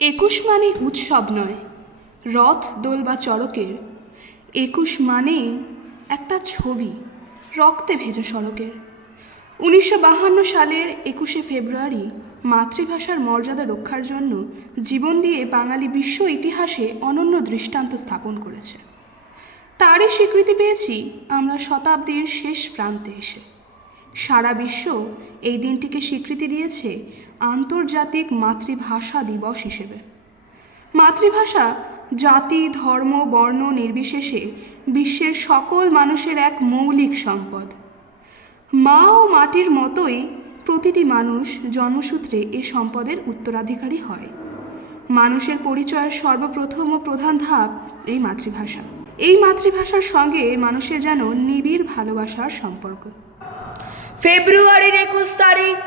একুশ মানে উৎসব নয়, রথ দোল বা চড়কের। একুশ মানে একটা ছবি রক্তে ভেজা সড়কের। 1952 সালের 21শে ফেব্রুয়ারি মাতৃভাষার মর্যাদা রক্ষার জন্য জীবন দিয়ে বাঙালি বিশ্ব ইতিহাসে অনন্য দৃষ্টান্ত স্থাপন করেছে। তারই স্বীকৃতি পেয়েছি আমরা শতাব্দীর শেষ প্রান্তে এসে। সারা বিশ্ব এই দিনটিকে স্বীকৃতি দিয়েছে আন্তর্জাতিক মাতৃভাষা দিবস হিসেবে। মাতৃভাষা জাতি, ধর্ম, বর্ণ নির্বিশেষে বিশ্বের সকল মানুষের এক মৌলিক সম্পদ। মা ও মাটির মতোই প্রতিটি মানুষ জন্মসূত্রে এ সম্পদের উত্তরাধিকারী হয়। মানুষের পরিচয়ের সর্বপ্রথম ও প্রধান ধাপ এই মাতৃভাষা। এই মাতৃভাষার সঙ্গে মানুষের যেন নিবিড় ভালোবাসার সম্পর্ক। ফেব্রুয়ারির 21 তারিখ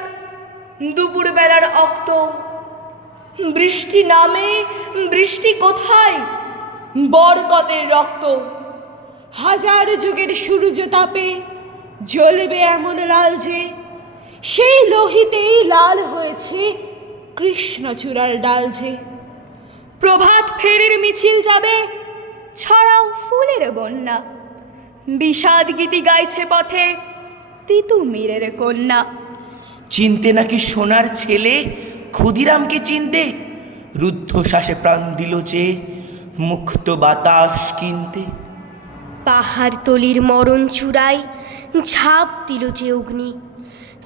দুপুরবেলার অক্ত। বৃষ্টি নামে, বৃষ্টি কোথায়? বরকতের রক্ত। হাজার যুগের সূর্য তাপে জ্বলবে এমন লাল যে সেই লোহিতেই লাল হয়েছে কৃষ্ণচূড়ার ডাল যে। প্রভাত ফেরির মিছিল যাবে, ছড়াও ফুলের বন্যা। বিষাদ গীতি গাইছে পথে তিতুমিরের কন্যা। চিনতে নাকি সোনার ছেলে ক্ষুদিরামকে চিনতে, রুদ্ধশ্বাসে প্রাণ দিল যে মুক্ত বাতাস কিনতে। পাহাড়তলির মরণ চূড়ায় ঝাঁপ দিল যে অগ্নি,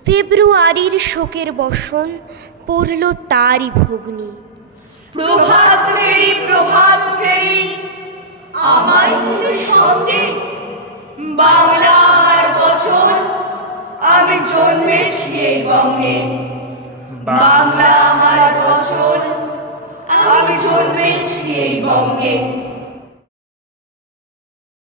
ফেব্রুয়ারির শোকের বসন পড়ল তারই ভগ্নি। প্রভাত ফেরি, প্রভাত ফেরি, আমায় নিলে সঙ্গে। বাংলা আমার বচন, আমি জন্মেছি এই বঙ্গে। বাংলা আমার বচন, আমি জন্মেছি এই বঙ্গে।